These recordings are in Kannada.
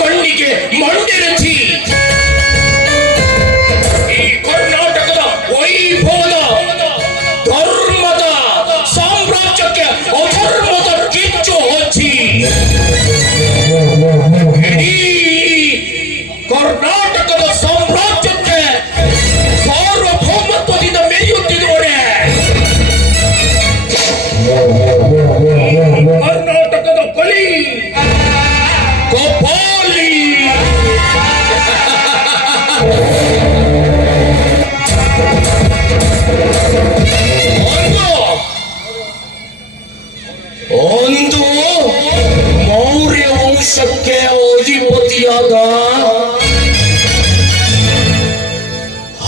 கொண்டிக்கு மண்டிருச்சு ಒಂದು ಮೌರ್ಯ ವಂಶಕ್ಕೆ ಅಧಿಪತಿಯಾದ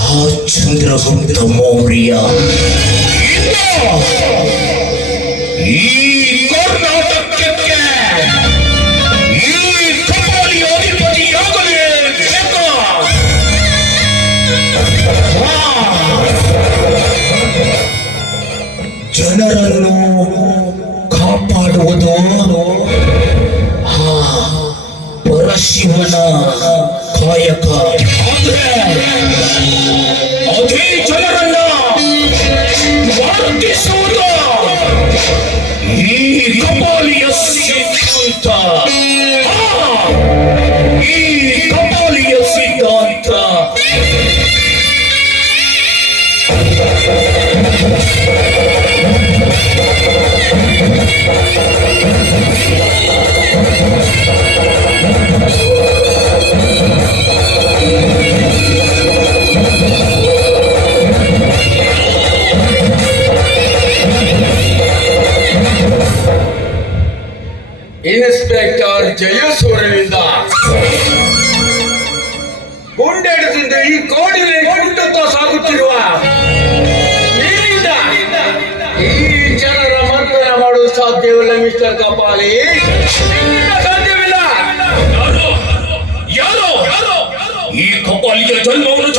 ಆ ಚಂದ್ರಗುಪ್ತ ಮೌರ್ಯ ಈ ಜನರನ್ನು ಕಾಪಾಡುವುದು ಪರಶಿವನ ಕಾಯಕ. ಅದೇ ಜನರನ್ನ ವರ್ತಿಸುವುದು ಈ ಕಪ ಗುಂಡೆಡದಿಂದ ಈ ಕೋಡಿಲೆ ಗುಂಡುತ್ತಾ ಸಾಗುತ್ತಿರುವ ಈ ಜನರ ಮರ್ದನ ಮಾಡುವುದು ಸಾಧ್ಯವಿಲ್ಲ, ಮಿಸ್ಟರ್ ಕಪಾಲಿ. ಸಾಧ್ಯವಿಲ್ಲ. ಯಾರೋ? ಯಾರೋ? ಈ ಕಪಾಲಿಗೆ ಜನ್ಮವನ್ನು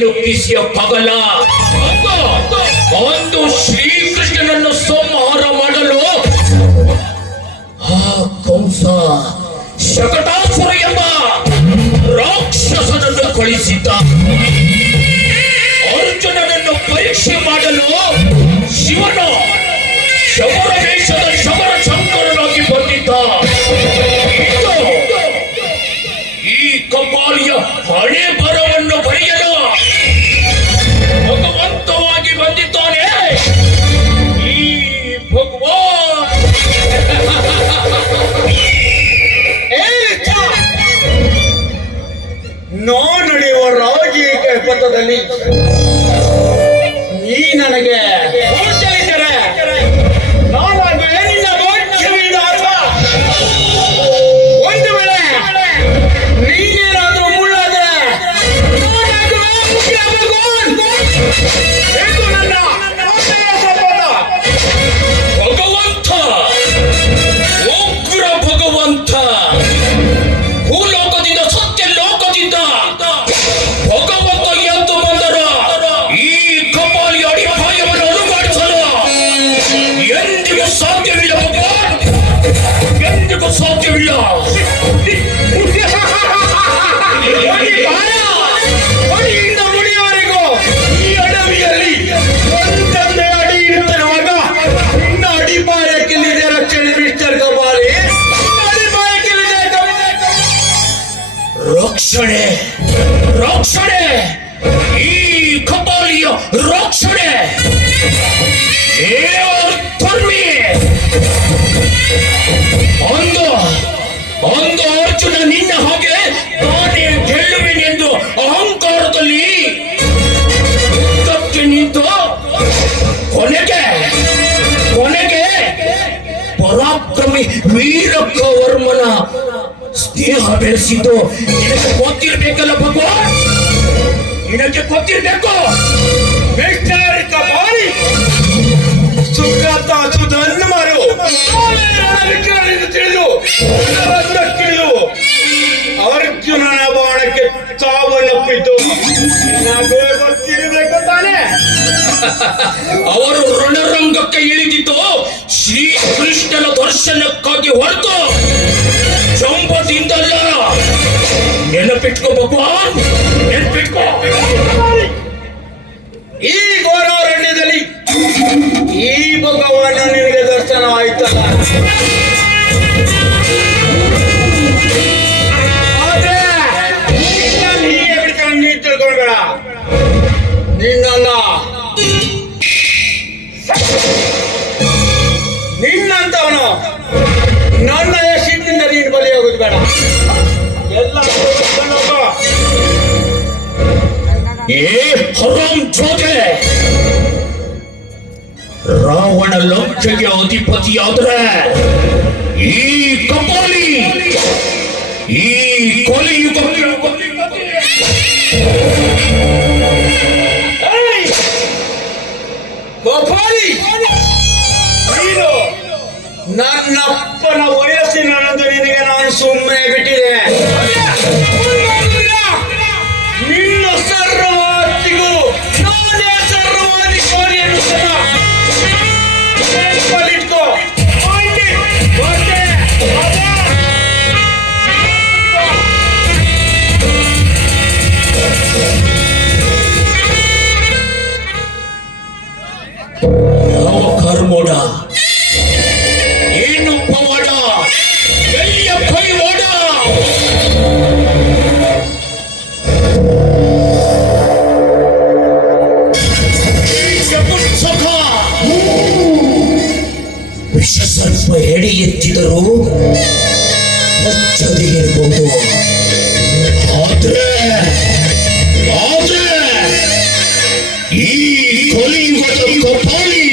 ಕೈಲುಕ್ಕಿಸಿಯ ಪಗಲ. ಒಂದು ಶ್ರೀಕೃಷ್ಣನನ್ನು ಸಂಹಾರ ಮಾಡಲು. ಆ ಕಂಸ ಶಕಟಾಸುರ ಎಂಬ ರಾಕ್ಷಸನನ್ನು ಕಳಿಸಿದ್ದ. ಅರ್ಜುನನನ್ನು ಪರೀಕ್ಷೆ ಮಾಡಲು ಶಿವನು ಶಿವನ ಶಬರವೇಶದ ನೀ ನನಗೆ ರಕ್ಷಣೆ ರಕ್ಷಣೆ, ಈ ಕಪಾಲಿಯ ರಕ್ಷಣೆ. ಒಂದು ಒಂದು ಅರ್ಜುನ ನಿನ್ನ ಹಾಗೆ ನಾನೇ ಗೆಲ್ಲುವೆನೆಂದು ಅಹಂಕಾರದಲ್ಲಿ ಯುದ್ಧಕ್ಕೆ ನಿಂತು ಕೊನೆಗೆ ಕೊನೆಗೆ ಪರಾಕ್ರಮಿ ವೀರಕ್ಕ ವರ್ಮನ ಸ್ನೇಹ ಬೆಳೆಸಿದ್ದು ನಿನಗೆ ಗೊತ್ತಿರ್ಬೇಕಲ್ಲ ಭಗವಾನ್ ನಿನಗೆ ಗೊತ್ತಿರ್ಬೇಕು? ಬಾರಿ ಸುಗತ ಸುಧನ್ ಮಾರು. ತಿಳಿದು ಕಿಳಿದು ಅರ್ಜುನನ ಬಾಣಕ್ಕೆ ಸಾವನ್ನಪ್ಪಿತು ನಿನಗೂ ಗೊತ್ತಿರಬೇಕು ತಾನೇ. ಅವರು ರಣರಂಗಕ್ಕೆ ಇಳಿದಿದ್ದು ಶ್ರೀಕೃಷ್ಣನ ದರ್ಶನಕ್ಕಾಗಿ ಹೊರತು ನೆನಪಿಟ್ಕೋ ಭಗವಾನ್ ನೆನಪಿಟ್ಕೋ ಈ ಘೋರಾರಣ್ಯದಲ್ಲಿ ಈ ಭಗವಾನ ನಿನಗೆ ದರ್ಶನ ಆಯ್ತಲ್ಲ. ತಿಳ್ಕೊಳ್ಬೇಡ ನಿನ್ನಲ್ಲ. ನಿನ್ನಂತವನು ನನ್ನ ಯಶಸ್ಸಿನಿಂದ ನೀನು ಬಲಿಯಾಗೋದು ಬೇಡ. ರಾವಣ ಲಂಕೆಗೆ ಅಧಿಪತಿಯಾದ್ರೆ ಈ ಕಪಾಲಿ ಈ ಕೊಲೆಯುಗ. ಕರ್ಮೋಡ ಏನು ಪವಾಡ ಎಲ್ಲಿಯ ಜಗುತ್ಸಕ ವಿಷ ಸರ್ಪ ಎಡೆ ಎತ್ತಿದರೂ ಇರ್ಬೋದು ಆದ್ರೆ ಆದ್ರೆ ಈ ಕೊಲಿಯುಗದ ಕಪಾಲಿ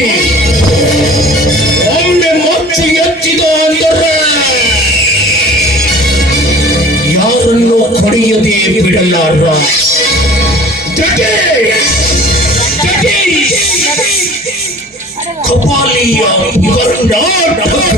ಯಾರನ್ನು ಕೊಡೆಯದೇ ಬಿಡಲಾರ ಕಪಾಲಿಯ ಕರ್ನಾಟಕ